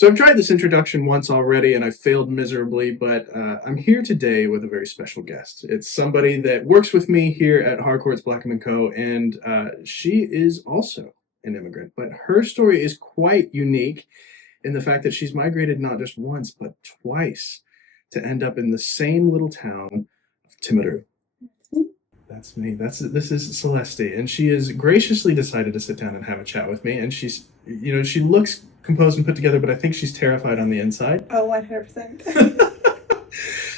So I've tried this introduction once already and I failed miserably, but I'm here today with a very special guest. It's somebody that works with me here at Harcourt's Blackham & Co., and she is also an immigrant, but her story is quite unique in the fact that she's migrated not just once, but twice to end up in the same little town of Timaru. That's me. This is Celesté, and she has graciously decided to sit down and have a chat with me. And she looks composed and put together, but I think she's terrified on the inside. Oh, 100%.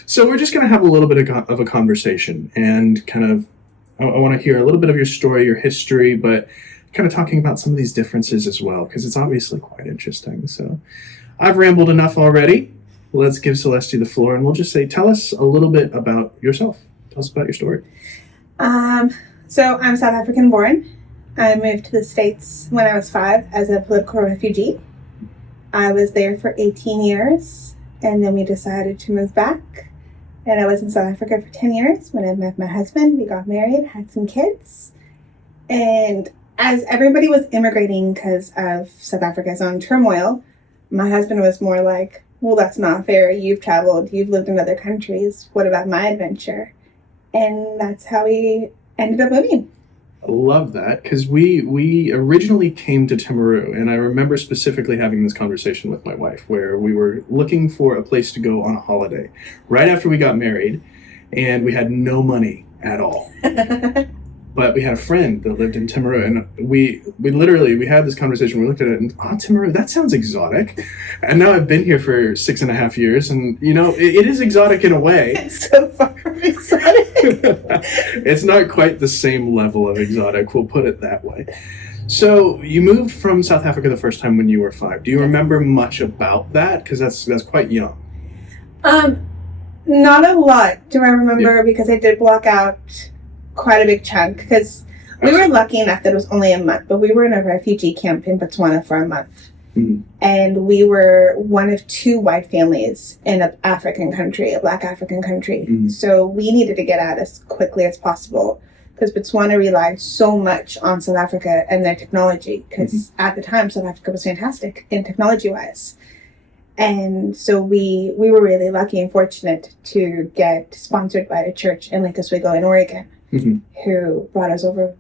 So we're just going to have a little bit of a conversation, and kind of, I want to hear a little bit of your story, your history, but kind of talking about some of these differences as well, because it's obviously quite interesting. So I've rambled enough already. Let's give Celesté the floor, and we'll just say, tell us a little bit about yourself. Tell us about your story. So I'm South African born. I moved to the States when I was 5 as a political refugee. I was there for 18 years, and then we decided to move back. And I was in South Africa for 10 years when I met my husband. We got married, had some kids. And as everybody was immigrating because of South Africa's own turmoil, my husband was more like, well, that's not fair. You've traveled, you've lived in other countries. What about my adventure? And that's how we ended up moving. I love that, because we originally came to Timaru, and I remember specifically having this conversation with my wife where we were looking for a place to go on a holiday right after we got married, and we had no money at all. But we had a friend that lived in Timaru, and we had this conversation. We looked at it and, Timaru, that sounds exotic. And now I've been here for 6.5 years, and it is exotic in a way. It's so far from exotic. It's not quite the same level of exotic, we'll put it that way. So you moved from South Africa the first time when you were 5. Do you remember much about that? Because that's quite young. Not a lot do I remember, because I did block out quite a big chunk, because we were lucky enough that it was only a month, but we were in a refugee camp in Botswana for a month. Mm-hmm. And we were one of 2 white families in an African country, a black African country. Mm-hmm. So we needed to get out as quickly as possible, because Botswana relied so much on South Africa and their technology, because at the time South Africa was fantastic in technology-wise. And so we were really lucky and fortunate to get sponsored by a church in Lake Oswego in Oregon. Mm-hmm. Who brought us over.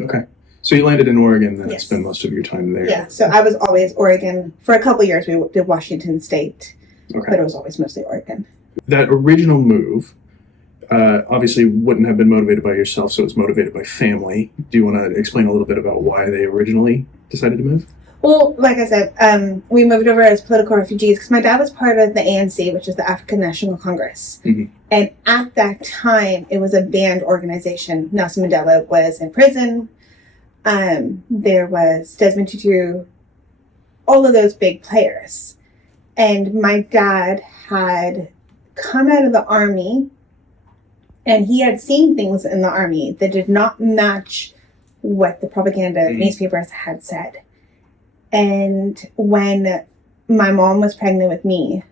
Okay. So you landed in Oregon, then Yes. Spent most of your time there. Yeah, so I was always Oregon. For a couple of years, we did Washington State, but it was always mostly Oregon. That original move obviously wouldn't have been motivated by yourself, so it was motivated by family. Do you want to explain a little bit about why they originally decided to move? Well, like I said, we moved over as political refugees because my dad was part of the ANC, which is the African National Congress. Mm-hmm. And at that time, it was a banned organization. Nelson Mandela was in prison. There was Desmond Tutu, all of those big players. And my dad had come out of the army, and he had seen things in the army that did not match what the propaganda newspapers had said. And when my mom was pregnant with me,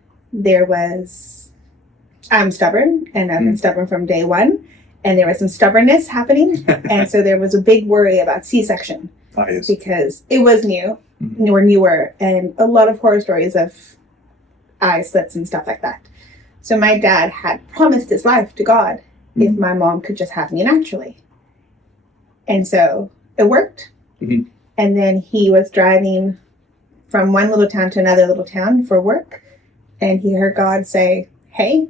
I'm stubborn, and I've been stubborn from day one, and there was some stubbornness happening. And so there was a big worry about C-section because it was newer, and a lot of horror stories of eye slits and stuff like that. So my dad had promised his life to God if my mom could just have me naturally. And so it worked. Mm-hmm. And then he was driving from one little town to another little town for work. And he heard God say, hey,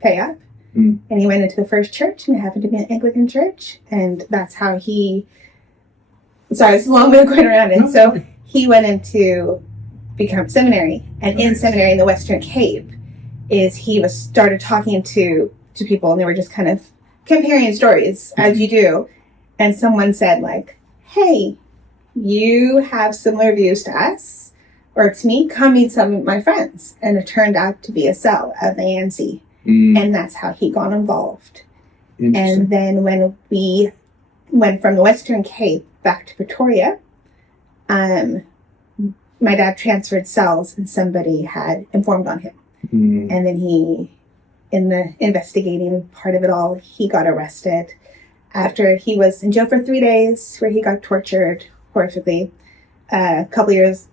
pay up. Mm. And he went into the first church, and it happened to be an Anglican church. And that's how it's a long way of going around it. So he went into become seminary. And in seminary in the Western Cape he started talking to people, and they were just kind of comparing stories, as you do. And someone said, like, hey, you have similar views to us, or to me, come meet some of my friends. And it turned out to be a cell of the ANC. And that's how he got involved. And then when we went from the Western Cape back to Pretoria, my dad transferred cells, and somebody had informed on him. And then in the investigating part of it all, he got arrested after he was in jail for 3 days, where he got tortured horrifically. A couple years,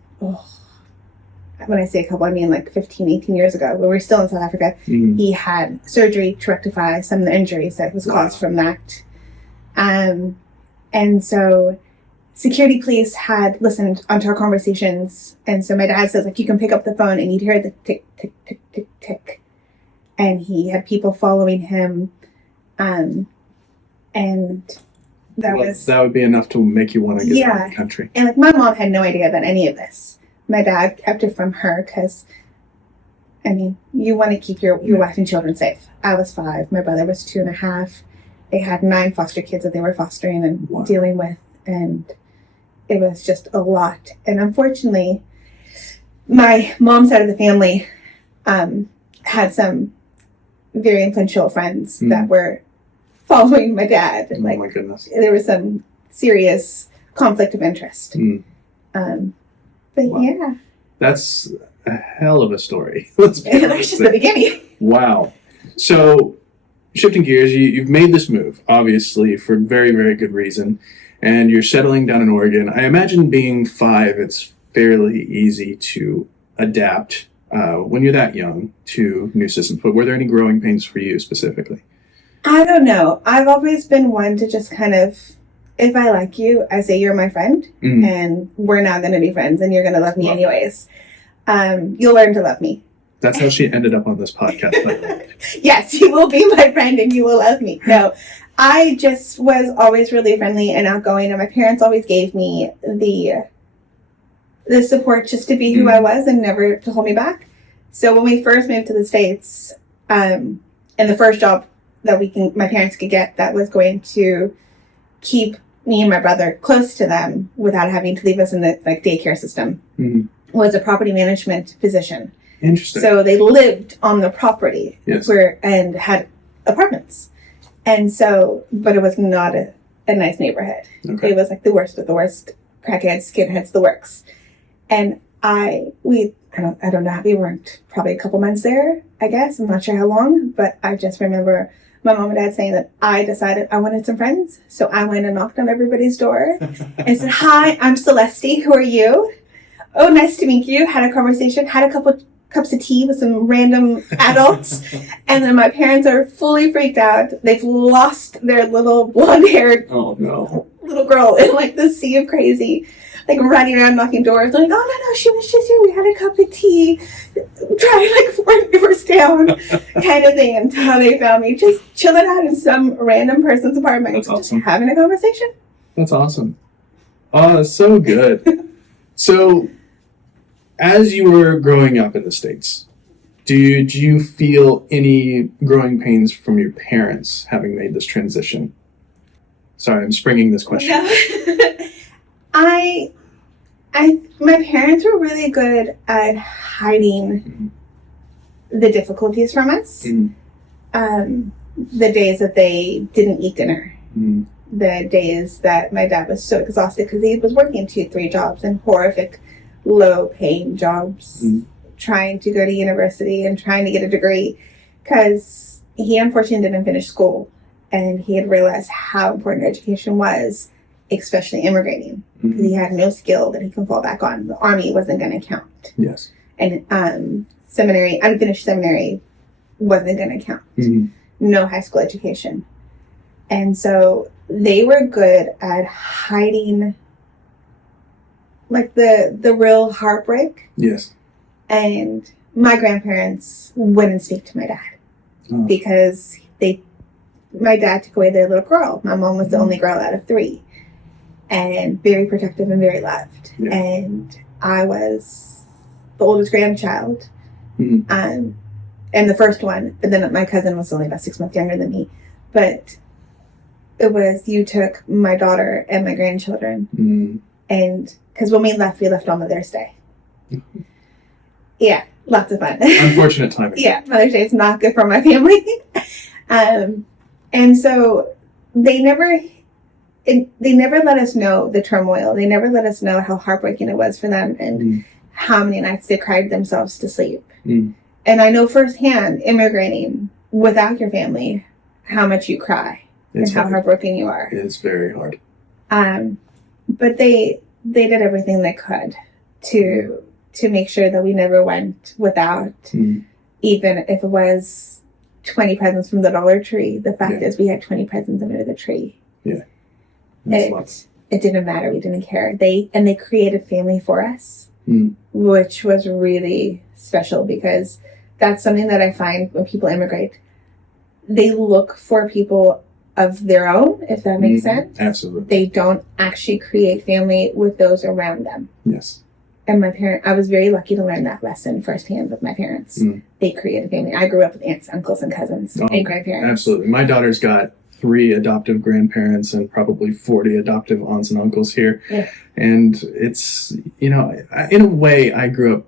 when I say a couple, I mean like 15, 18 years ago, when we were still in South Africa, he had surgery to rectify some of the injuries that was caused from that. And so security police had listened onto our conversations. And so my dad says, like, you can pick up the phone and you'd hear the tick, tick, tick, tick, tick. And he had people following him. And that would be enough to make you want to get out of the country. And like, my mom had no idea about any of this. My dad kept it from her because, I mean, you want to keep your wife and children safe. I was 5. My brother was 2.5. They had 9 foster kids that they were fostering and dealing with. And it was just a lot. And unfortunately, my mom's side of the family had some very influential friends that were following my dad. Oh, like, my goodness. There was some serious conflict of interest. But yeah. That's a hell of a story. That's just the beginning. Wow. So, shifting gears, you've made this move, obviously, for very, very good reason. And you're settling down in Oregon. I imagine being 5, it's fairly easy to adapt when you're that young to new systems. But were there any growing pains for you specifically? I don't know. I've always been one to just kind of, if I like you, I say you're my friend, and we're now going to be friends, and you're going to love me anyways. You'll learn to love me. That's how she ended up on this podcast, by the way. Yes, you will be my friend, and you will love me. No, I just was always really friendly and outgoing, and my parents always gave me the support just to be who I was and never to hold me back. So when we first moved to the States, and the first job that my parents could get that was going to keep me and my brother close to them without having to leave us in the daycare system was a property management position. Interesting. So they lived on the property and had apartments. And so, but it was not a nice neighborhood. Okay. It was like the worst of the worst, crackheads, skinheads, the works. And I don't know, we weren't probably a couple months there, I guess. I'm not sure how long, but I just remember my mom and dad saying that I decided I wanted some friends. So I went and knocked on everybody's door and said, "Hi, I'm Celesté. Who are you? Oh, nice to meet you." Had a conversation, had a couple cups of tea with some random adults. And then my parents are fully freaked out. They've lost their little blonde-haired little girl in like the sea of crazy, like running around knocking doors. They're like, "Oh, no, she was just here. We had a cup of tea, driving like 4 neighbors down," kind of thing, until they found me just chilling out in some random person's apartment. That's awesome. Just having a conversation. That's awesome. Oh, that's so good. So, as you were growing up in the States, did you feel any growing pains from your parents having made this transition? Sorry, I'm springing this question. No. My parents were really good at hiding the difficulties from us. The days that they didn't eat dinner. The days that my dad was so exhausted because he was working 2-3 jobs and horrific, low-paying jobs, trying to go to university and trying to get a degree because he unfortunately didn't finish school, and he had realized how important education was, especially immigrating, because he had no skill that he can fall back on. The Army wasn't going to count. Yes. And unfinished seminary wasn't going to count. No high school education. And so they were good at hiding like the real heartbreak. Yes. And my grandparents wouldn't speak to my dad because my dad took away their little girl. My mom was the only girl out of 3, and very protective and very loved. Yeah. And I was the oldest grandchild, and the first one. But then my cousin was only about 6 months younger than me. But it was, you took my daughter and my grandchildren, and because when we left on Mother's Day. Yeah, lots of fun. Unfortunate timing. Yeah, Mother's Day is not good for my family. And so they never let us know the turmoil. They never let us know how heartbreaking it was for them and how many nights they cried themselves to sleep. And I know firsthand, immigrating without your family, how much you cry and how heartbroken you are. It's very hard. But they did everything they could to to make sure that we never went without, even if it was 20 presents from the Dollar Tree. The fact is we had 20 presents under the tree. Yeah. It didn't matter. We didn't care. They created family for us, which was really special, because that's something that I find when people immigrate. They look for people of their own, if that makes sense. Absolutely. They don't actually create family with those around them. Yes. And I was very lucky to learn that lesson firsthand with my parents. They created family. I grew up with aunts, uncles, and cousins, and grandparents. Absolutely. My daughter's got 3 adoptive grandparents and probably 40 adoptive aunts and uncles here. Yeah. And it's, in a way, I grew up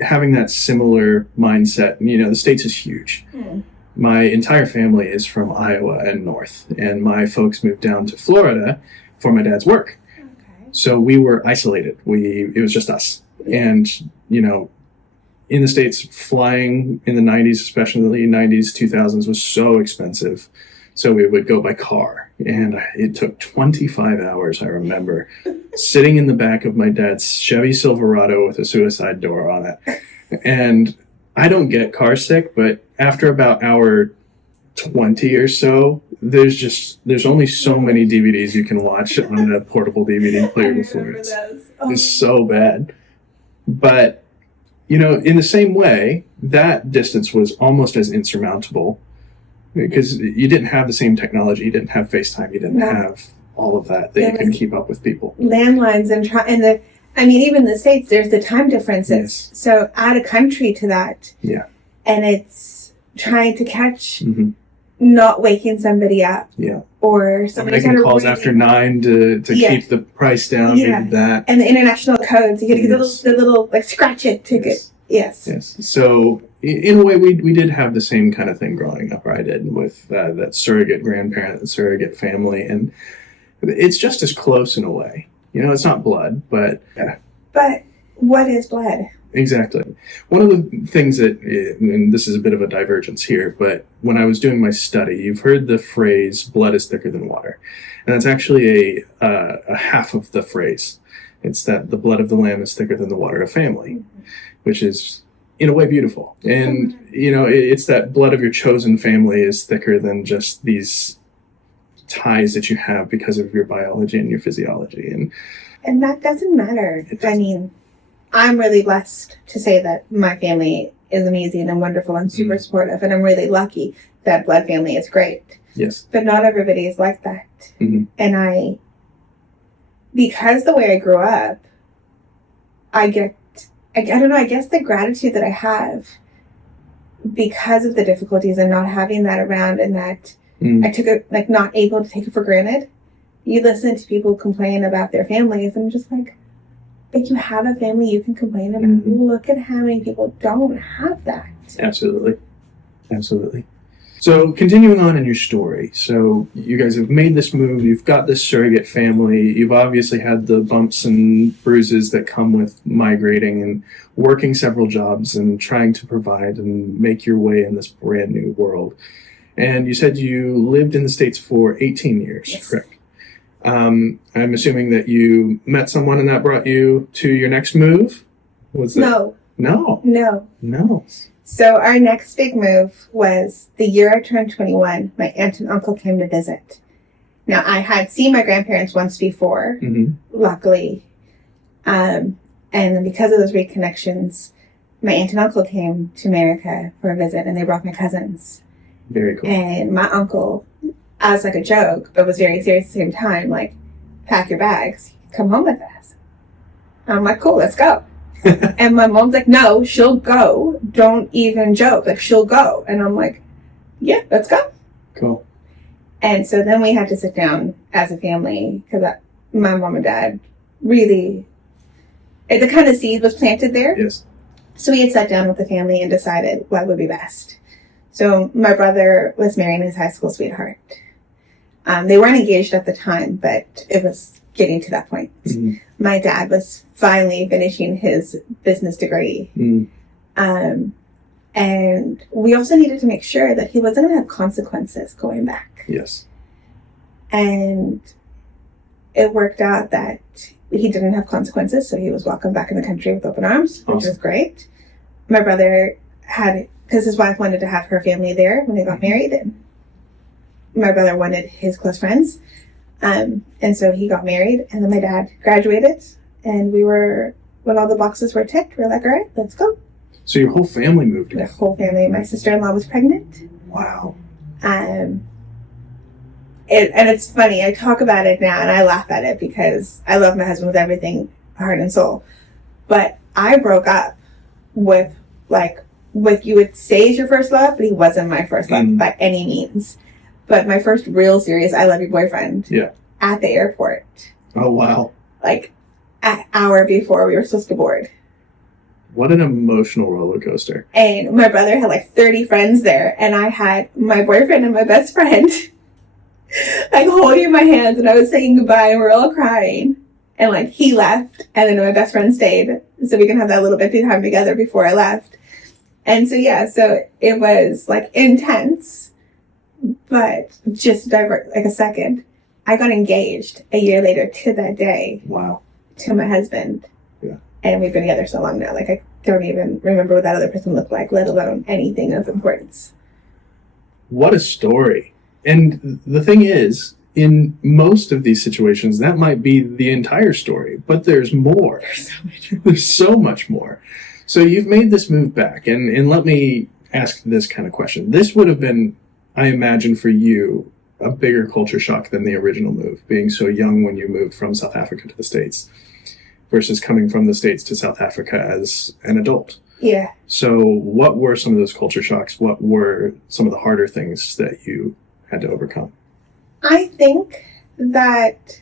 having that similar mindset. The States is huge. My entire family is from Iowa and north, and my folks moved down to Florida for my dad's work. Okay. So we were isolated. It was just us. And, in the States, flying in the 90s, especially 90s, 2000s, was so expensive. So we would go by car, and it took 25 hours, I remember, sitting in the back of my dad's Chevy Silverado with a suicide door on it. And I don't get car sick, but after about hour 20 or so, there's only so many DVDs you can watch on a portable DVD player before it's so bad. But, in the same way, that distance was almost as insurmountable, because you didn't have the same technology. You didn't have FaceTime. You didn't have all of that you can keep up with people. Landlines even the States, there's the time differences. Yes. So add a country to that. Yeah. And it's trying to catch, not waking somebody up. Yeah. Or somebody making calls after 9 to keep the price down. Yeah. That. And the international codes. You get the little scratch it ticket. Yes. Yes. So in a way, we did have the same kind of thing growing up, I did, with that surrogate grandparent, the surrogate family. And it's just as close in a way. It's not blood, but... Yeah. But what is blood? Exactly. One of the things that, and this is a bit of a divergence here, but when I was doing my study, you've heard the phrase, blood is thicker than water. And that's actually a half of the phrase. It's that the blood of the lamb is thicker than the water of family, which is, in a way, beautiful. And, it's that blood of your chosen family is thicker than just these ties that you have because of your biology and your physiology. And that doesn't matter. I'm really blessed to say that my family is amazing and wonderful and super supportive, and I'm really lucky that blood family is great. Yes. But not everybody is like that. And because the way I grew up, I don't know, I guess the gratitude that I have because of the difficulties and not having that around, and that I took it, not able to take it for granted. You listen to people complain about their families, and I'm just like, but you have a family you can complain about. Look at how many people don't have that. Absolutely. Absolutely. So continuing on in your story, so you guys have made this move, you've got this surrogate family, you've obviously had the bumps and bruises that come with migrating and working several jobs and trying to provide and make your way in this brand new world. And you said you lived in the States for 18 years, yes. Correct? I'm assuming that you met someone and that brought you to your next move? No. No. So our next big move was the year I turned 21, my aunt and uncle came to visit. Now, I had seen my grandparents once before, luckily. And then because of those reconnections, my aunt and uncle came to America for a visit, and they brought my cousins. Very cool. And my uncle, as a joke, but was very serious at the same time, pack your bags, come home with us. I'm like, cool, let's go. And my mom's like, no, she'll go. Don't even joke. She'll go. And I'm like, yeah, let's go. Cool. And so then we had to sit down as a family, because my mom and dad really, the kind of seed was planted there. Yes. So we had sat down with the family and decided what would be best. So my brother was marrying his high school sweetheart. They weren't engaged at the time, but it was getting to that point. My dad was finally finishing his business degree. And we also needed to make sure that he wasn't going to have consequences going back. Yes. And it worked out that he didn't have consequences, so he was welcomed back in the country with open arms, which Awesome. was great. My brother had, because his wife wanted to have her family there when they got married, and my brother wanted his close friends. And so he got married, and then my dad graduated, and when all the boxes were ticked, we were like, all right, let's go. So your whole family moved The here? whole family. My sister-in-law was pregnant. Wow. And it's funny, I talk about it now and I laugh at it because I love my husband with everything, heart and soul. But I broke up with what you would say is your first love, but he wasn't my first love by any means. But my first real serious I love you boyfriend at the airport. Oh, wow. Like an hour before we were supposed to board. What an emotional roller coaster. And my brother had like 30 friends there, and I had my boyfriend and my best friend like holding my hands, and I was saying goodbye, and we're all crying. And like he left, and then my best friend stayed, so we can have that little bit of time together before I left. And so so it was like intense, but just divert like a second. I got engaged a year later to that day. Wow. To my husband. Yeah. And we've been together so long now. Like I don't even remember what that other person looked like, let alone anything of importance. What a story. And the thing is, in most of these situations, that might be the entire story, but there's more. There's so much more. There's so much more. So you've made this move back, and let me ask this kind of question. This would have been, I imagine, for you, a bigger culture shock than the original move, being so young when you moved from South Africa to the States versus coming from the States to South Africa as an adult. Yeah. So what were some of those culture shocks? What were some of the harder things that you had to overcome? I think that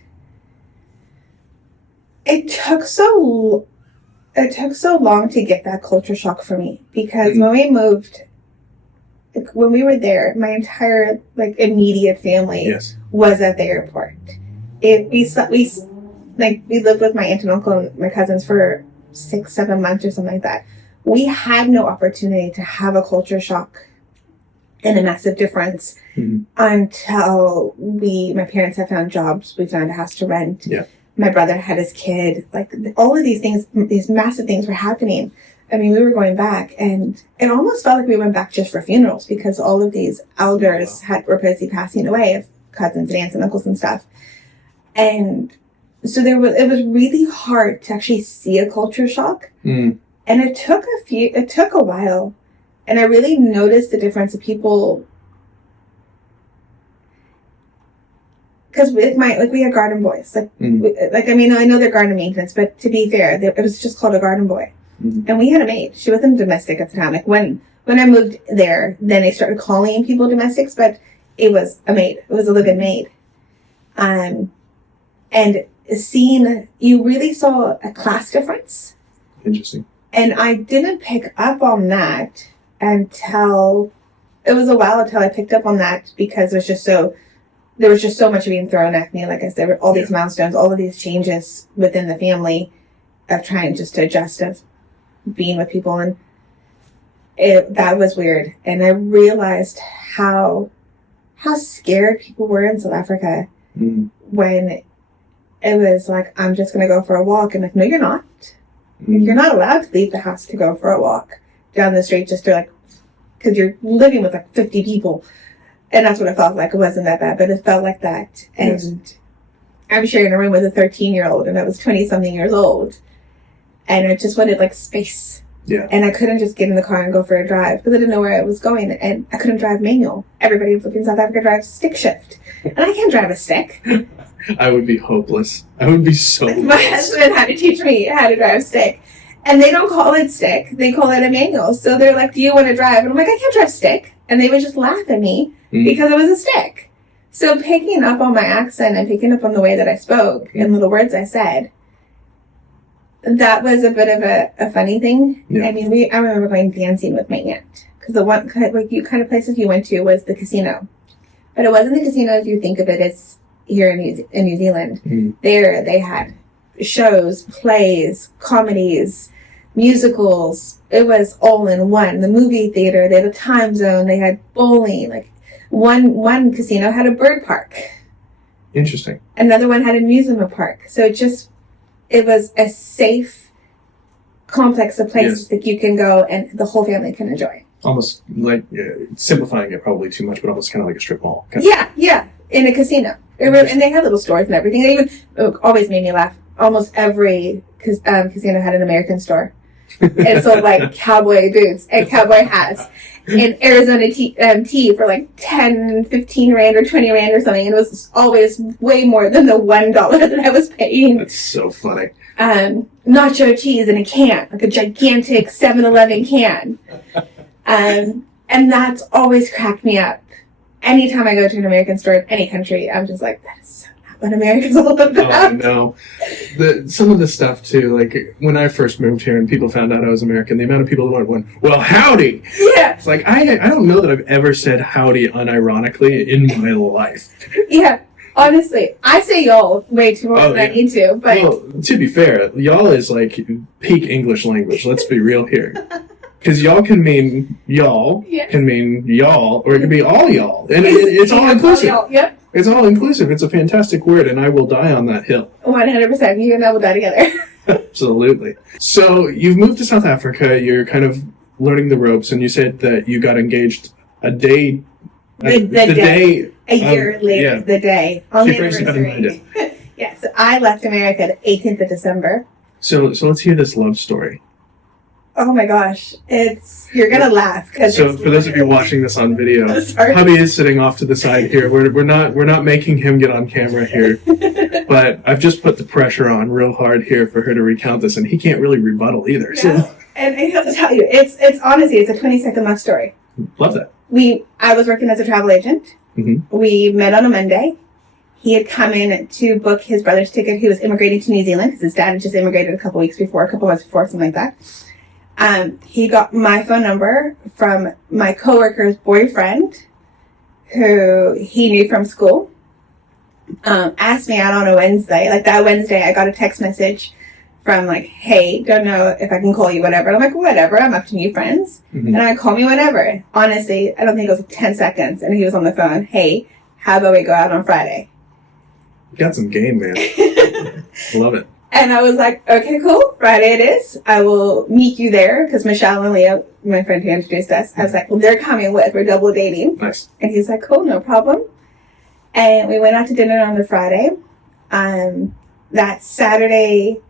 it took so long to get that culture shock for me, because when we moved, when we were there, my entire like immediate family was at the airport. We lived with my aunt and uncle and my cousins for 6-7 months or something like that. We had no opportunity to have a culture shock and a massive difference until my parents had found jobs. We found a house to rent. Yeah. My brother had his kid. Like all of these things, these massive things were happening. I mean, we were going back, and it almost felt like we went back just for funerals, because all of these elders were busy passing away, of cousins and aunts and uncles and stuff. And so it was really hard to actually see a culture shock. And it took a while. And I really noticed the difference of people, because we had garden boys. I know they're garden maintenance, but to be fair, it was just called a garden boy. And we had a maid. She wasn't domestic at the time. Like when I moved there, then they started calling people domestics, but it was a maid. It was a live-in maid. And you really saw a class difference. Interesting. And I didn't pick up on that until it was a while until I picked up on that, because there was just so much being thrown at me. Like I said, all these milestones, all of these changes within the family of trying just to adjust, of being with people. And that was weird. And I realized how scared people were in South Africa when it was like, I'm just going to go for a walk. And like, no, you're not. You're not allowed to leave the house to go for a walk down the street just to because you're living with 50 people. And that's what it felt like. It wasn't that bad, but it felt like that. And I'm sharing a room with a 13-year-old, and I was 20-something years old. And I just wanted space. Yeah. And I couldn't just get in the car and go for a drive, because I didn't know where I was going. And I couldn't drive manual. Everybody in flipping South Africa drives stick shift. And I can't drive a stick. I would be hopeless. I would be so My husband had to teach me how to drive stick. And they don't call it stick. They call it a manual. So they're like, do you want to drive? And I'm like, I can't drive stick. And they would just laugh at me because it was a stick. So picking up on my accent and picking up on the way that I spoke and little words I said, that was a bit of a funny thing. Yeah. I mean, I remember going dancing with my aunt, because the one kind of places you went to was the casino. But it wasn't the casino as you think of it as here in New Zealand. There they had shows, plays, comedies, musicals. It was all in one. The movie theater, they had a time zone, they had bowling. One casino had a bird park. Interesting. Another one had an amusement park. So it just it was a safe complex of places that you can go and the whole family can enjoy. Almost like simplifying it probably too much, but almost kind of like a strip mall. Yeah, in a casino. And they had little stores and everything. It always made me laugh. Almost every casino had an American store. And so like cowboy boots and cowboy hats and Arizona tea for like 10, 15 rand or 20 rand or something. And it was always way more than the $1 that I was paying. That's so funny. Nacho cheese in a can, like a gigantic 7-Eleven can. And that's always cracked me up. Anytime I go to an American store in any country, I'm just like, that is so not what America's all about. Oh, no. Some of the stuff, too, like, when I first moved here and people found out I was American, the amount of people that went, well, howdy! Yeah. It's like, I don't know that I've ever said howdy unironically in my life. Yeah. Honestly, I say y'all way too more than I need to, but... Well, to be fair, y'all is like peak English language. Let's be real here. Because y'all can mean y'all, can mean y'all, or it can be all y'all. And it's all inclusive. Yep. It's all inclusive. It's a fantastic word, and I will die on that hill. 100%. You and I will die together. Absolutely. So you've moved to South Africa. You're kind of learning the ropes, and you said that you got engaged a day... The day. A year later, the day. On the anniversary. Yeah, so I left America the 18th of December. So let's hear this love story. Oh my gosh, you're gonna laugh So for those of you watching this on video, hubby is sitting off to the side here. We're not making him get on camera here, but I've just put the pressure on real hard here for her to recount this, and he can't really rebuttal either. Yeah. So. And I have to tell you, it's honestly it's a 20-second love story. Love that. I was working as a travel agent. Mm-hmm. We met on a Monday. He had come in to book his brother's ticket. He was immigrating to New Zealand because his dad had just immigrated a couple months before, something like that. He got my phone number from my coworker's boyfriend, who he knew from school. Asked me out on a Wednesday. Like that Wednesday, I got a text message from like, hey, don't know if I can call you, whatever. And I'm like, whatever, I'm up to new friends. Mm-hmm. And I'm like, call me whenever. Honestly, I don't think it was 10 seconds. And he was on the phone, hey, how about we go out on Friday? You got some game, man. Love it. And I was like, okay, cool, Friday it is. I will meet you there, because Michelle and Leo, my friend who introduced us, I was like, well, they're coming with, we're double dating. Nice. And he's like, cool, no problem. And we went out to dinner on the Friday. That Saturday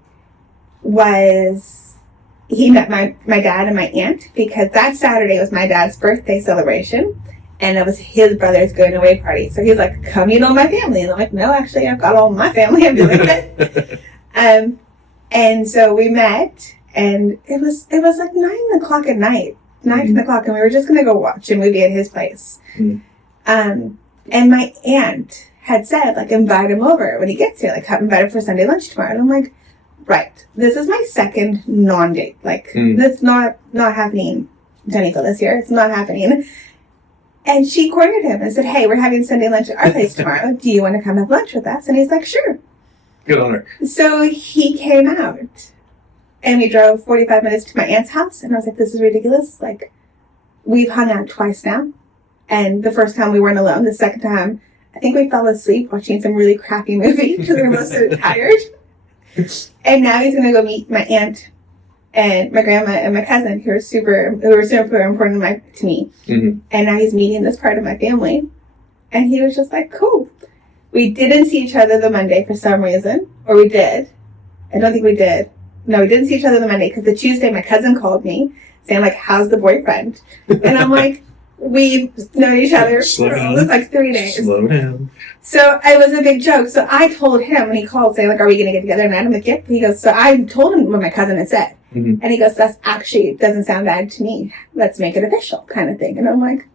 he met my dad and my aunt, because that Saturday was my dad's birthday celebration, and it was his brother's going away party. So he was like, come meet all my family. And I'm like, no, actually, I've got all my family. I'm doing it. And so we met, and it was like 9 o'clock at night, 10 o'clock, and we were just going to go watch a movie at his place. And my aunt had said, like, invite him over when he gets here, like, invite him for Sunday lunch tomorrow. And I'm like, right, this is my second non-date. Like, that's not happening, Jennifer, this year. It's not happening. And she cornered him and said, hey, we're having Sunday lunch at our place tomorrow. Do you want to come have lunch with us? And he's like, sure. Good on her. So he came out, and we drove 45 minutes to my aunt's house. And I was like, this is ridiculous. Like, we've hung out twice now. And the first time we weren't alone. The second time, I think we fell asleep watching some really crappy movie because we were both so tired. And now he's going to go meet my aunt and my grandma and my cousin, who were super important to me. Mm-hmm. And now he's meeting this part of my family. And he was just like, cool. We didn't see each other the Monday for some reason. Or we did. I don't think we did. No, we didn't see each other the Monday, because the Tuesday my cousin called me saying, like, how's the boyfriend? And I'm like, we've known each other for like 3 days. Slow down. So it was a big joke. So I told him when he called saying, like, are we going to get together? And I'm like, yep. He goes, so I told him what my cousin had said. Mm-hmm. And he goes, that's actually doesn't sound bad to me. Let's make it official, kind of thing. And I'm like,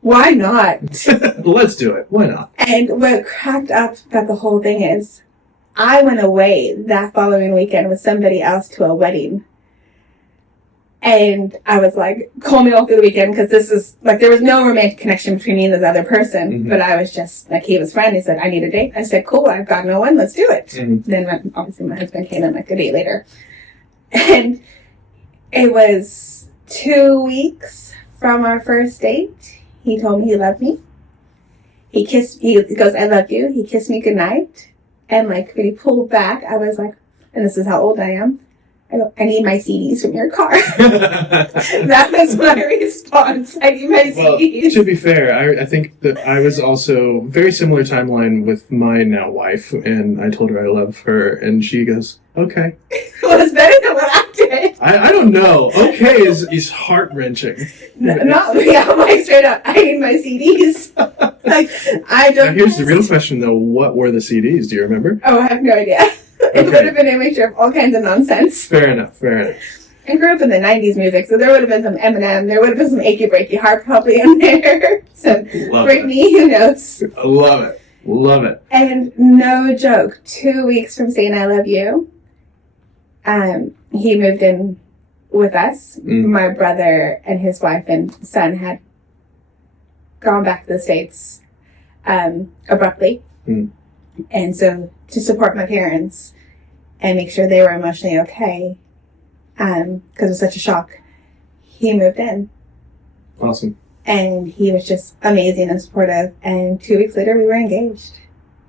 why not? Let's do it. Why not? And what cracked up about the whole thing is I went away that following weekend with somebody else to a wedding. And I was like, call me all through the weekend, because this is, like, there was no romantic connection between me and this other person. Mm-hmm. But I was just, like, he was friend. He said, I need a date. I said, cool, I've got no one. Let's do it. Mm-hmm. Then, obviously, my husband came in, like, a day later. And it was 2 weeks from our first date. He told me he loved me. He goes, I love you. He kissed me goodnight. And like when he pulled back, I was like, and this is how old I am. I go, I need my CDs from your car. That was my response. I need my CDs. Well, to be fair, I think that I was also very similar timeline with my now wife, and I told her I love her, and she goes, okay. Well, it's better than what I did. I don't know. Okay is heart-wrenching. Not me. I'm like, straight up, I need my CDs. Like, I don't. Now, here's the real question, though. What were the CDs? Do you remember? Oh, I have no idea. It would have been a mixture of all kinds of nonsense. Fair enough. I grew up in the 90s music, so there would have been some Eminem, there would have been some Achy Breaky Heart probably in there. Some Britney, who knows? I love it. And no joke, 2 weeks from saying I love you, he moved in with us. My brother and his wife and son had gone back to the States abruptly. And so to support my parents and make sure they were emotionally okay, because it was such a shock, he moved in. Awesome. And he was just amazing and supportive. And 2 weeks later, we were engaged.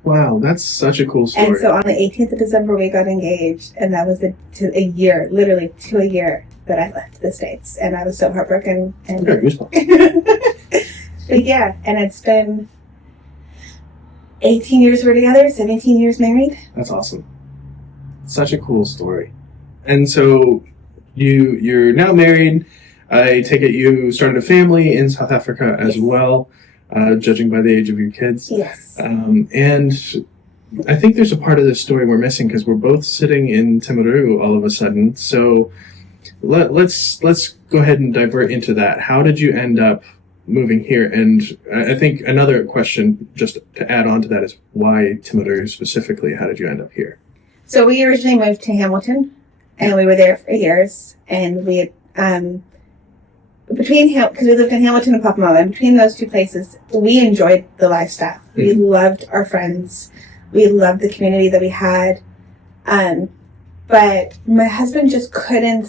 Wow, that's such a cool story. And so on the 18th of December, we got engaged. And that was a year, literally to a year that I left the States. And I was so heartbroken. And but yeah, and it's been 18 years we're together, 17 years married. That's awesome. Such a cool story. And so you're now married. I take it you started a family in South Africa as well, judging by the age of your kids. Yes. And I think there's a part of this story we're missing because we're both sitting in Timaru all of a sudden. So let's go ahead and divert into that. How did you end up moving here? And I think another question just to add on to that is why Timaru specifically? How did you end up here? So we originally moved to Hamilton, and we were there for years. And we had, because we lived in Hamilton and Papamoa, and between those two places, we enjoyed the lifestyle. We loved our friends. We loved the community that we had. But my husband just couldn't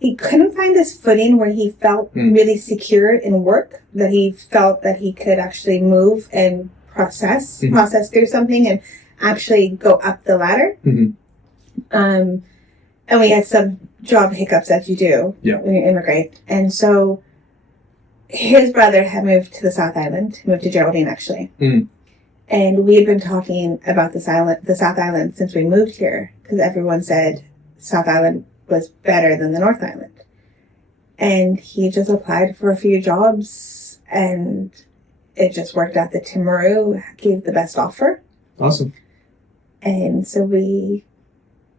find this footing where he felt really secure in work, that he felt that he could actually move and process through something and actually go up the ladder. And we had some job hiccups as you do when you immigrate. And so his brother had moved to the South Island, moved to Geraldine actually. And we had been talking about the South Island since we moved here, because everyone said South Island was better than the North Island. And he just applied for a few jobs, and it just worked out that Timaru gave the best offer. Awesome. And so we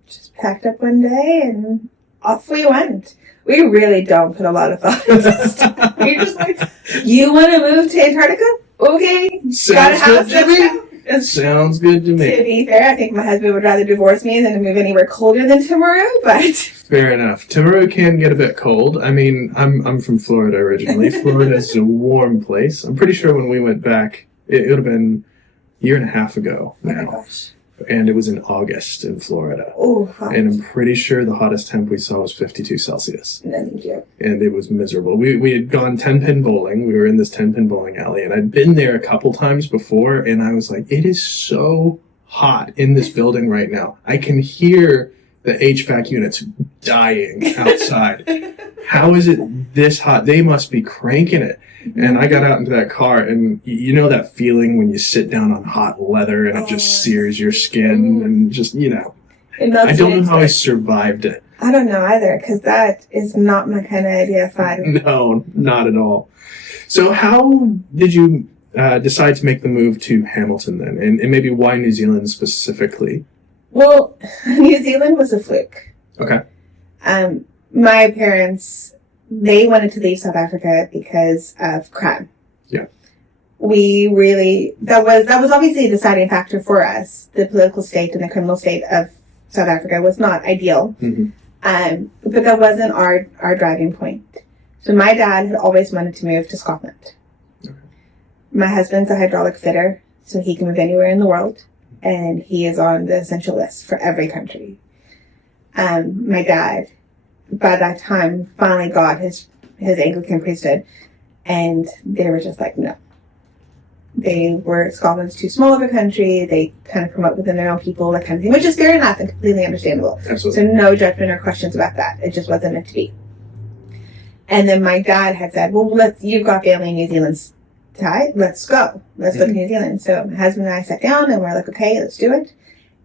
just packed up one day and off we went. We really don't put a lot of thought into this stuff. We're just like, you want to move to Antarctica? Okay. Sounds good to me. Sounds good to me. To be fair, I think my husband would rather divorce me than to move anywhere colder than Timaru, but... Fair enough. Timaru can get a bit cold. I mean, I'm from Florida originally. Florida's a warm place. I'm pretty sure when we went back, it would have been a year and a half ago now. Oh my gosh. And it was in August in Florida. Oh, hot. And I'm pretty sure the hottest temp we saw was 52 Celsius. No, thank you. And it was miserable. We had gone 10-pin bowling. We were in this 10-pin bowling alley. And I'd been there a couple times before. And I was like, it is so hot in this building right now. I can hear the HVAC units dying outside. How is it this hot? They must be cranking it. And I got out into that car, and you know that feeling when you sit down on hot leather and it just sears your skin and just, I don't know how I survived it. I don't know either, because that is not my kind of idea of fun. No, not at all. So how did you decide to make the move to Hamilton then? And maybe why New Zealand specifically? Well, New Zealand was a fluke. Okay. My parents... They wanted to leave South Africa because of crime. Yeah. That was obviously a deciding factor for us. The political state and the criminal state of South Africa was not ideal. But that wasn't our driving point. So my dad had always wanted to move to Scotland. Okay. My husband's a hydraulic fitter, so he can move anywhere in the world. And he is on the essential list for every country. My dad, by that time, finally got his Anglican priesthood, and they were just like, no. Scotland's too small of a country. They kind of promote within their own people, that kind of thing, which is fair enough and completely understandable. Absolutely. So no judgment or questions about that. It just wasn't meant to be. And then my dad had said, well, you've got family in New Zealand, Ty, let's go. Let's go to New Zealand. So my husband and I sat down and we're like, okay, let's do it.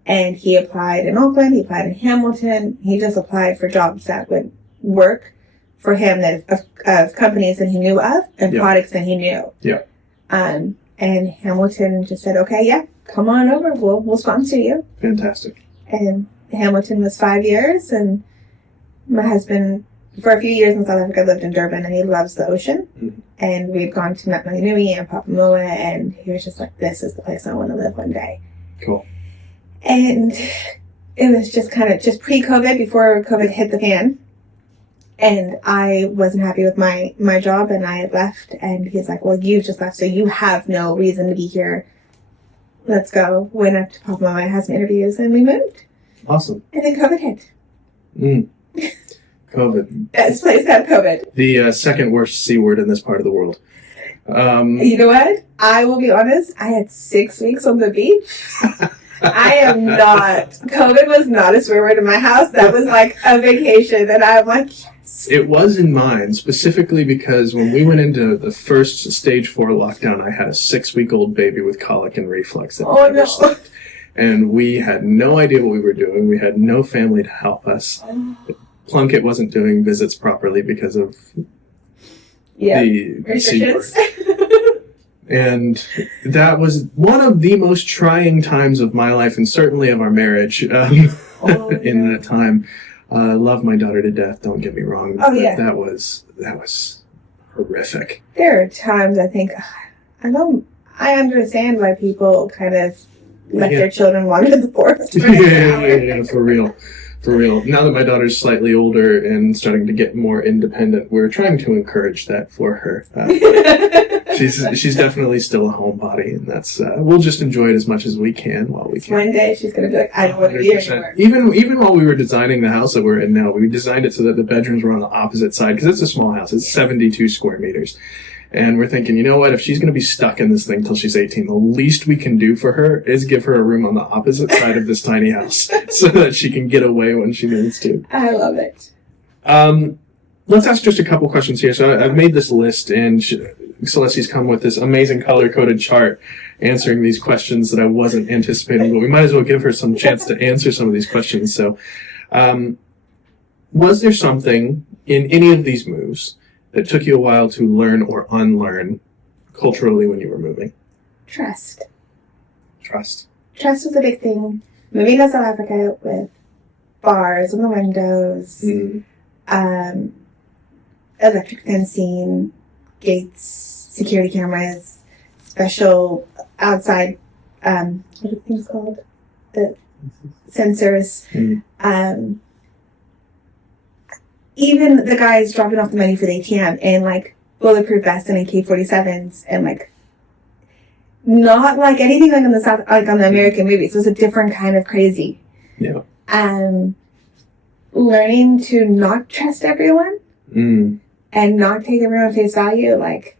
And he applied in Auckland, he applied in Hamilton. He just applied for jobs that would work for him, that of companies that he knew of and products that he knew. Yeah. And Hamilton just said, okay, yeah, come on over. We'll sponsor you. Fantastic. And Hamilton was 5 years, and my husband, for a few years in South Africa, lived in Durban, and he loves the ocean. Mm-hmm. And we'd gone to Nui and Papamoa, and he was just like, this is the place I want to live one day. Cool. And it was just kind of just pre-COVID, before COVID hit the fan. And I wasn't happy with my job, and I had left. And he's like, well, you just left, so you have no reason to be here. Let's go. Went up to Papamoa, had some interviews, and we moved. Awesome. And then COVID hit. COVID. This place had COVID. The second worst C word in this part of the world. You know what? I will be honest. I had 6 weeks on the beach. I am not. COVID was not a swear word in my house. That was like a vacation. And I'm like, yes. It was in mine, specifically because when we went into the first stage 4 lockdown, I had a 6-week-old baby with colic and reflux that never slept. And we had no idea what we were doing. We had no family to help us. Plunkett wasn't doing visits properly because of the C word. And that was one of the most trying times of my life, and certainly of our marriage in that time. I love my daughter to death, don't get me wrong. Oh, yeah. That was horrific. There are times I think, I understand why people kind of let their children wander the forest. Yeah, for real. For real. Now that my daughter's slightly older and starting to get more independent, we're trying to encourage that for her. She's definitely still a homebody, and that's we'll just enjoy it as much as we can while we can. One day she's going to be like, I don't want to be here anymore. Even while we were designing the house that we're in now, we designed it so that the bedrooms were on the opposite side, because it's a small house. It's 72 square meters. And we're thinking, you know what, if she's going to be stuck in this thing till she's 18, the least we can do for her is give her a room on the opposite side of this tiny house so that she can get away when she needs to. I love it. Let's ask just a couple questions here. So I've made this list, and Celesté's come with this amazing color-coded chart answering these questions that I wasn't anticipating, but we might as well give her some chance to answer some of these questions. So was there something in any of these moves that took you a while to learn or unlearn culturally when you were moving? Trust. Trust was a big thing. Moving to South Africa with bars on the windows, electric fencing, gates, security cameras, special outside, what are things called? The sensors. Even the guys dropping off the money for the ATM and like bulletproof vests and AK-47s and like not like anything like on the South, like on the American movies. It was a different kind of crazy. Yeah. Learning to not trust everyone and not take everyone at face value. Like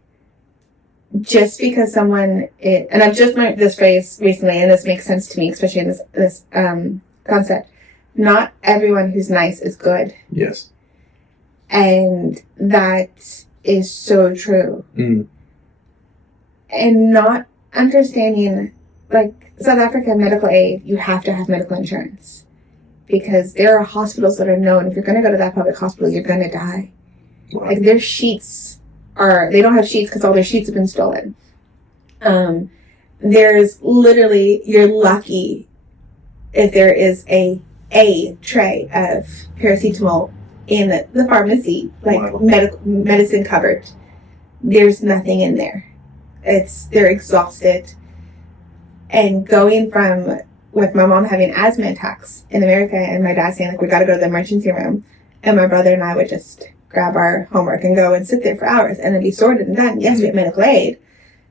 just because someone and I've just learned this phrase recently, and this makes sense to me, especially in this concept. Not everyone who's nice is good. Yes. And that is so true. And not understanding, like South Africa medical aid, you have to have medical insurance. Because there are hospitals that are known, if you're going to go to that public hospital, you're going to die. Wow. Like their sheets they don't have sheets because all their sheets have been stolen. There's literally, you're lucky if there is a tray of paracetamol in the pharmacy, like medicine cupboard. There's nothing in there. They're exhausted. And going from, with my mom having asthma attacks in America and my dad saying like, we got to go to the emergency room. And my brother and I would just grab our homework and go and sit there for hours and then be sorted and done. Yes, we had medical aid.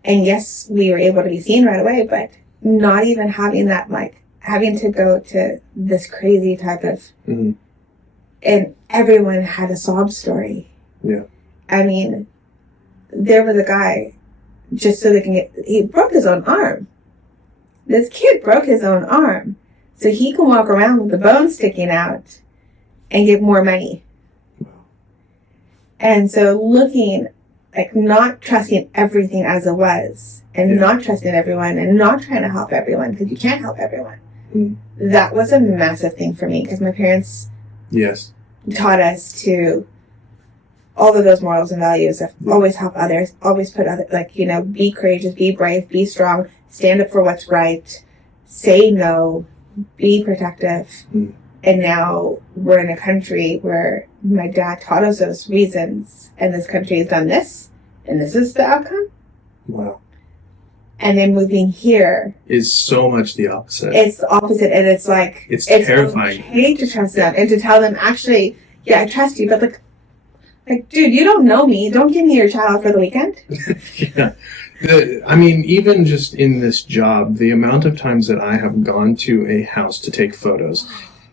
And yes, we were able to be seen right away, but not even having that, like having to go to this crazy type of, and everyone had a sob story. Yeah. I mean, there was a guy just so they can he broke his own arm. This kid broke his own arm so he can walk around with the bone sticking out and get more money. And so looking, like, not trusting everything as it was, and not trusting everyone, and not trying to help everyone, because you can't help everyone. That was a massive thing for me, because my parents taught us to all of those morals and values of always help others, always put other, like, you know, be courageous, be brave, be strong, stand up for what's right, say no, be protective. And now we're in a country where my dad taught us those reasons, and this country has done this, and this is the outcome. Wow. And then moving here is so much the opposite. It's the opposite, and it's like it's terrifying. It's okay to trust them and to tell them, actually, yeah, I trust you, but like, dude, you don't know me. Don't give me your child for the weekend. Yeah. I mean, even just in this job, the amount of times that I have gone to a house to take photos,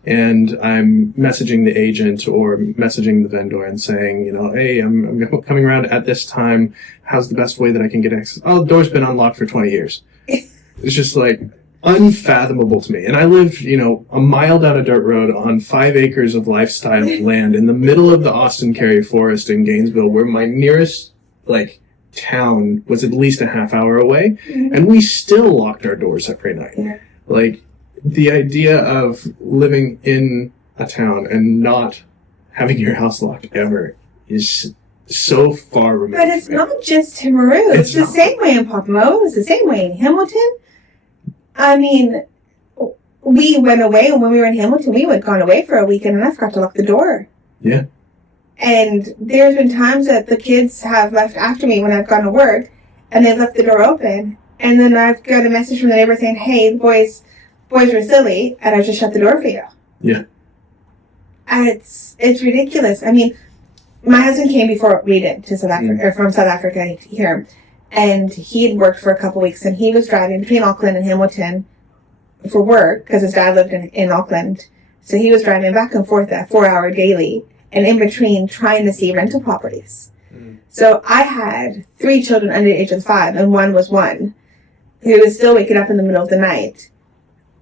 and I'm messaging the agent or messaging the vendor and saying, you know, hey, I'm coming around at this time. How's the best way that I can get access? Oh, the door's been unlocked for 20 years. It's just like unfathomable to me. And I live, you know, a mile down a dirt road on 5 acres of lifestyle land in the middle of the Austin Carey Forest in Gainesville, where my nearest, like, town was at least a half hour away. And we still locked our doors every night. Yeah. Like, the idea of living in a town and not having your house locked ever is so far removed. But it's not just Timaru. It's the same way in Pocono. It's the same way in Hamilton. I mean, we went away, and when we were in Hamilton, we went gone away for a weekend, and I forgot to lock the door. Yeah. And there's been times that the kids have left after me when I've gone to work, and they've left the door open, and then I've got a message from the neighbor saying, hey, the boys were silly, and I just shut the door for you. Yeah. And it's ridiculous. I mean, my husband came before we did to South Africa, or from South Africa here, and he had worked for a couple weeks, and he was driving between Auckland and Hamilton for work, because his dad lived in Auckland. So he was driving back and forth that 4-hour daily, and in between trying to see rental properties. So I had 3 children under the age of 5, and one was 1, who was still waking up in the middle of the night.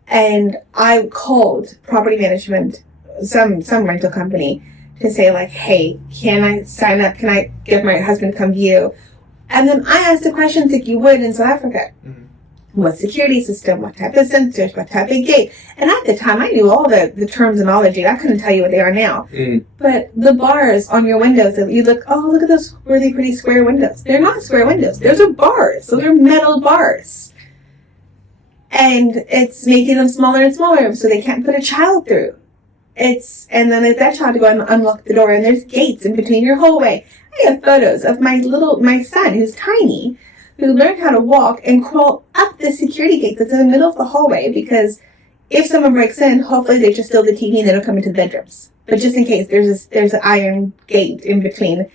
And I called property management, some rental company, to say, like, hey, can I sign up? Can I get my husband to come view? And then I asked the questions like you would in South Africa. What security system? What type of sensors? What type of gate? And at the time, I knew all the terminology. I couldn't tell you what they are now. But the bars on your windows, that you look at those really pretty square windows. They're not square windows. Those are bars. So they're metal bars. And it's making them smaller and smaller so they can't put a child through. And then if that child to go and unlock the door, and there's gates in between your hallway. I have photos of my son, who's tiny, who learned how to walk and crawl up the security gate that's in the middle of the hallway, because if someone breaks in, hopefully they just steal the TV and they don't come into the bedrooms. But just in case, there's an iron gate in between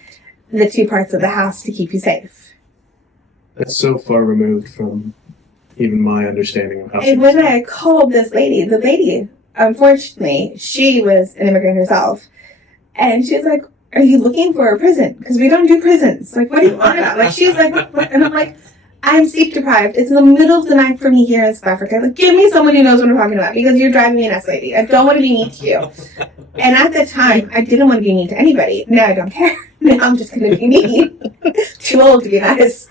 the 2 parts of the house to keep you safe. That's so far removed from even my understanding of how. And when I called this lady, the lady, unfortunately, she was an immigrant herself, and she was like, are you looking for a prison? Because we don't do prisons. Like, what do you want about? Like, she was like, what? And I'm like, I'm sleep deprived. It's in the middle of the night for me here in South Africa. Like, give me someone who knows what I'm talking about, because you're driving me nuts, lady. I don't want to be mean to you. And at the time, I didn't want to be mean to anybody. Now I don't care. Now I'm just going to be mean. Too old to be nice.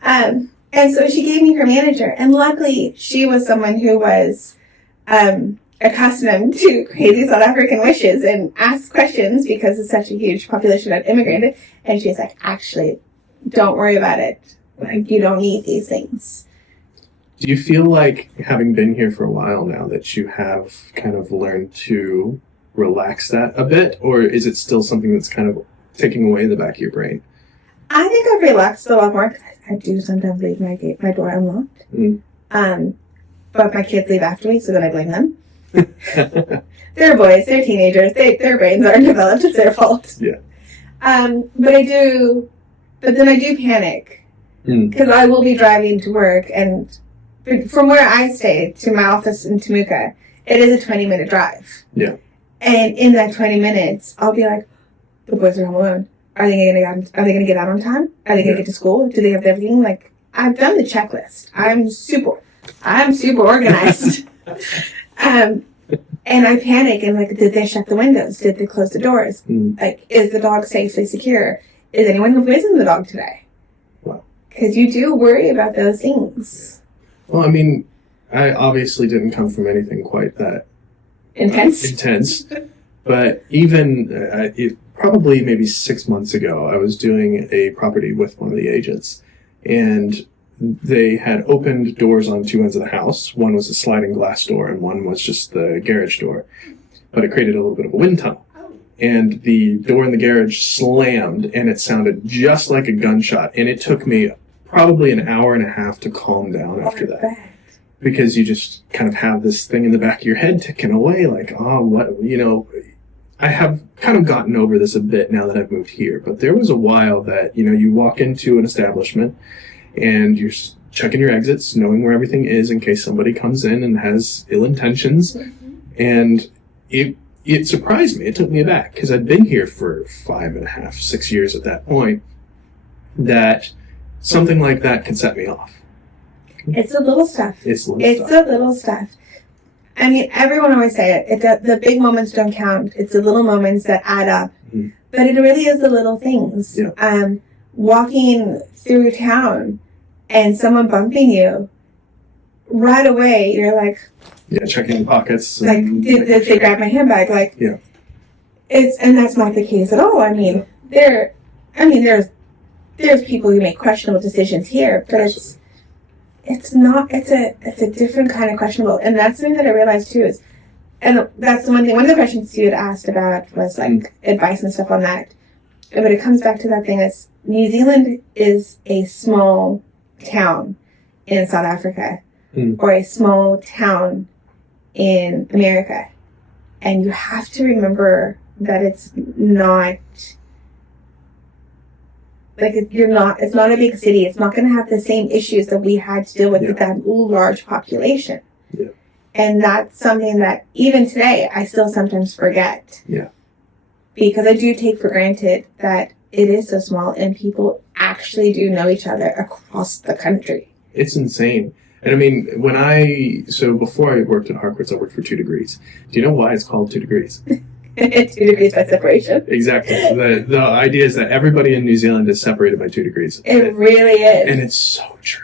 And so she gave me her manager. And luckily, she was someone who was accustomed to crazy South African wishes and ask questions, because it's such a huge population that immigrated. And she's like, actually, don't worry about it. Like, you don't need these things. Do you feel like, having been here for a while now, that you have kind of learned to relax that a bit? Or is it still something that's kind of taking away in the back of your brain? I think I've relaxed a lot more, because I do sometimes leave my door unlocked. But my kids leave after me, so then I blame them. They're boys, they're teenagers, their brains aren't developed, it's their fault. Yeah. But then I do panic, because I will be driving to work, and from where I stay to my office in Temuka, it is a 20-minute drive. Yeah. And in that 20 minutes, I'll be like, the boys are home alone. Are they going to get out on time? Are they going to get to school? Do they have everything? Like, I've done the checklist. I'm super organized. And I panic and like, did they shut the windows? Did they close the doors? Like, is the dog safely secure? Is anyone visiting the dog today? Wow. Because you do worry about those things. Well, I mean, I obviously didn't come from anything quite that intense. But even probably maybe 6 months ago, I was doing a property with one of the agents, and they had opened doors on two ends of the house. One was a sliding glass door, and one was just the garage door. But it created a little bit of a wind tunnel. And the door in the garage slammed, and it sounded just like a gunshot. And it took me probably an hour and a half to calm down after that. Because you just kind of have this thing in the back of your head ticking away, like, oh, what, you know. I have kind of gotten over this a bit now that I've moved here. But there was a while that, you know, you walk into an establishment, and you're checking your exits, knowing where everything is in case somebody comes in and has ill intentions. And it surprised me. It took me aback because I'd been here for 5.5, 6 years at that point, that something like that can set me off. It's the little stuff. It's the little stuff. I mean, everyone always say it. The big moments don't count. It's the little moments that add up. Mm-hmm. But it really is the little things. Yeah. Walking through town and someone bumping you, right away you're like, yeah, checking pockets. Like, did they grab my handbag? Like, yeah. And that's not the case at all. I mean, there's people who make questionable decisions here, but it's a different kind of questionable. And that's something that I realized too and that's the one thing, one of the questions you had asked about was like advice and stuff on that. But it comes back to that thing is New Zealand is a small town in South Africa or a small town in America. And you have to remember that it's not like it's not a big city. It's not going to have the same issues that we had to deal with that large population. Yeah. And that's something that even today I still sometimes forget. Yeah. Because I do take for granted that it is so small and people actually do know each other across the country. It's insane. And I mean, before I worked at Harcourts, I worked for 2 Degrees. Do you know why it's called 2 Degrees? 2 degrees by separation. Exactly. The idea is that everybody in New Zealand is separated by 2 degrees. It really is. And it's so true.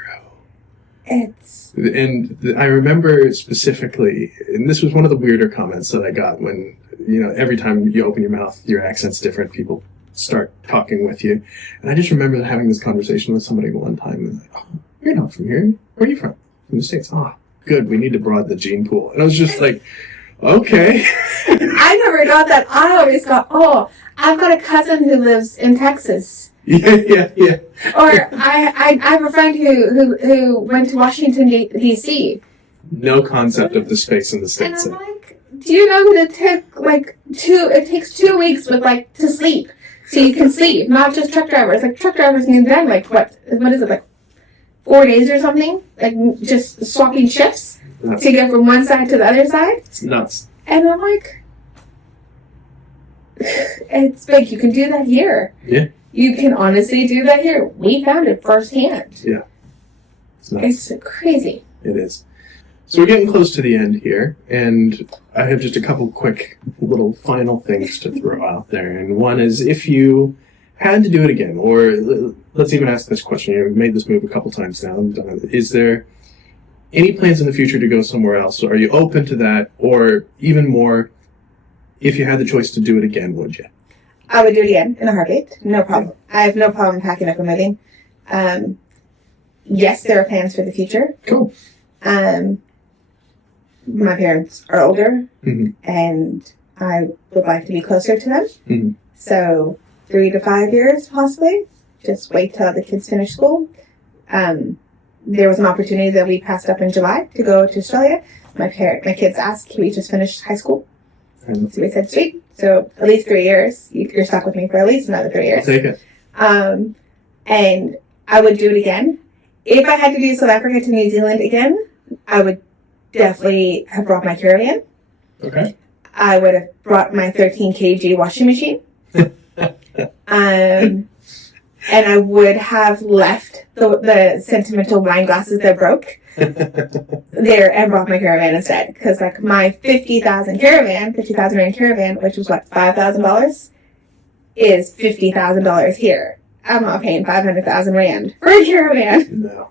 I remember specifically, and this was one of the weirder comments that I got when, you know, every time you open your mouth, your accent's different. People start talking with you. And I just remember having this conversation with somebody one time, and like, oh, you're not from here. Where are you from? From the States. Ah, good. We need to broaden the gene pool. And I was just like, okay. I never got that. I always got, oh, I've got a cousin who lives in Texas. Yeah. Or I have a friend who went to Washington, D.C. No concept of the space in the States. And I'm like, do you know that it takes 2 weeks to sleep. So you can sleep, not just truck drivers. Like truck drivers need them what is it, like 4 days or something? Like just swapping shifts to go from one side to the other side? It's nuts. And I'm like, it's big. You can do that here. Yeah. You can honestly do that here. We found it firsthand. Yeah. It's crazy. It is. So we're getting close to the end here, and I have just a couple quick little final things to throw out there. And one is, if you had to do it again, or let's even ask this question. You've made this move a couple times now. Is there any plans in the future to go somewhere else? Are you open to that? Or even more, if you had the choice to do it again, would you? I would do it again in a heartbeat. No problem. I have no problem packing up and moving. Yes, there are plans for the future. Cool. My parents are older, and I would like to be closer to them. Mm-hmm. So 3 to 5 years, possibly. Just wait till the kids finish school. There was an opportunity that we passed up in July to go to Australia. My kids asked, can we just finish high school? So we said, sweet. So at least 3 years. You're stuck with me for at least another 3 years. I'll take it. And I would do it again. If I had to do South Africa to New Zealand again, I would definitely have brought my carry-in. Okay. I would have brought my 13 kg washing machine. And I would have left the sentimental wine glasses that broke there and brought my caravan instead. Because like my 50,000 rand caravan, which was what, $5,000, is $50,000 here. I'm not paying 500,000 rand for a caravan. No.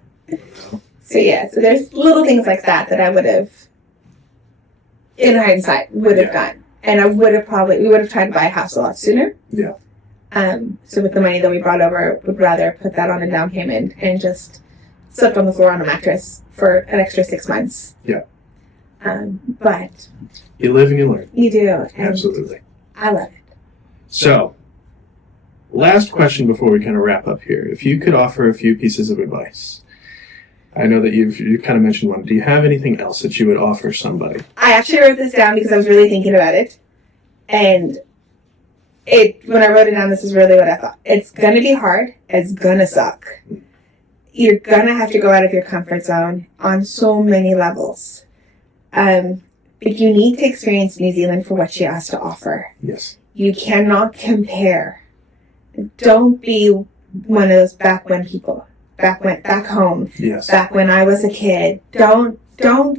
So yeah, so there's little things like that I would have, in hindsight, would have done. And we would have tried to buy a house a lot sooner. Yeah. So with the money that we brought over, would rather put that on a down payment and just slept on the floor on a mattress for an extra 6 months. Yeah. But you live and you learn. You do. Absolutely. I love it. So, last question before we kind of wrap up here. If you could offer a few pieces of advice. I know that you kind of mentioned one. Do you have anything else that you would offer somebody? I actually wrote this down because I was really thinking about it. And when I wrote it down, this is really what I thought. It's going to be hard. It's going to suck. You're going to have to go out of your comfort zone on so many levels. But you need to experience New Zealand for what she has to offer. Yes. You cannot compare. Don't be one of those back people. Back home. Yes. Back when I was a kid. Don't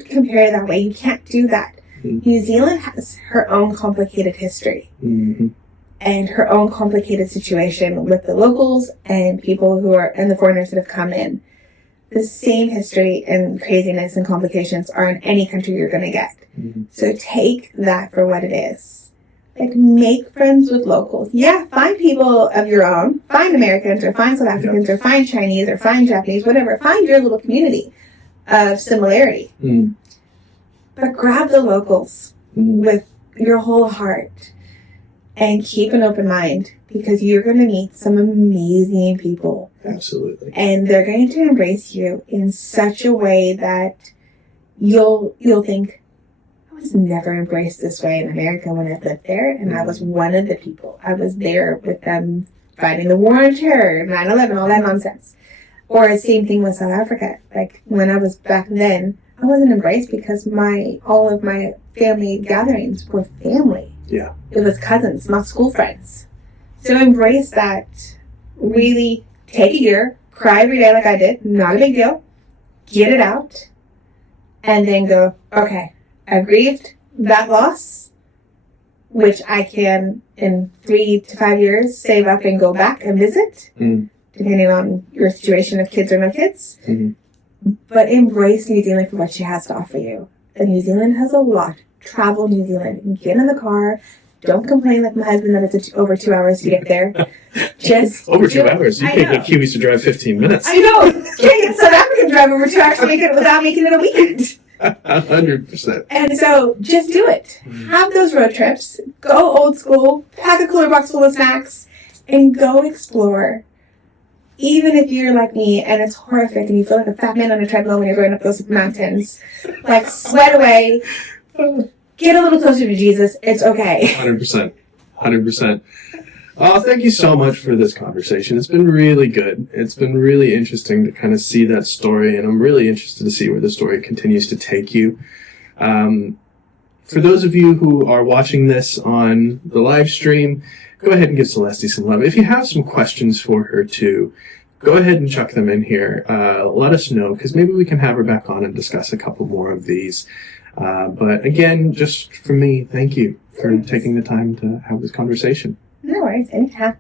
compare that way. You can't do that. Mm-hmm. New Zealand has her own complicated history. Mm-hmm. And her own complicated situation with the locals and people and the foreigners that have come in. The same history and craziness and complications are in any country you're going to get. Mm-hmm. So take that for what it is. Like, make friends with locals. Yeah, find people of your own. Find Americans or find South Africans or find Chinese or find Japanese, whatever. Find your little community of similarity. Mm. But grab the locals with your whole heart and keep an open mind, because you're going to meet some amazing people. Absolutely. And they're going to embrace you in such a way that you'll think, I was never embraced this way in America when I lived there, and I was one of the people. I was there with them fighting the war on terror, 9/11, all that nonsense. Or the same thing with South Africa. Like, when I was back then, I wasn't embraced because all of my family gatherings were family. Yeah. It was cousins, not school friends. So embrace that. Really take a year, cry every day like I did, not a big deal. Get it out. And then go, okay, I've grieved that loss, which I can, in 3 to 5 years, save up and go back and visit, depending on your situation of kids or no kids. Mm-hmm. But embrace New Zealand for what she has to offer you. And New Zealand has a lot. Travel New Zealand. Get in the car. Don't complain like my husband that it's over 2 hours to get there. Just over 2 hours. You can't get Kiwis to drive 15 minutes. I know. You can't get South African to drive over 2 hours to make it without making it a weekend. 100%. And so just do it. Have those road trips. Go old school. Pack a cooler box full of snacks and go explore. Even if you're like me and it's horrific and you feel like a fat man on a treadmill when you're going up those mountains, like, sweat away. Get a little closer to Jesus. It's okay. 100%. 100%. Oh, thank you so much for this conversation. It's been really good. It's been really interesting to kind of see that story, and I'm really interested to see where the story continues to take you. For those of you who are watching this on the live stream, go ahead and give Celesté some love. If you have some questions for her too, go ahead and chuck them in here. Let us know, because maybe we can have her back on and discuss a couple more of these. But again, just from me, thank you for taking the time to have this conversation. No worries. Anytime.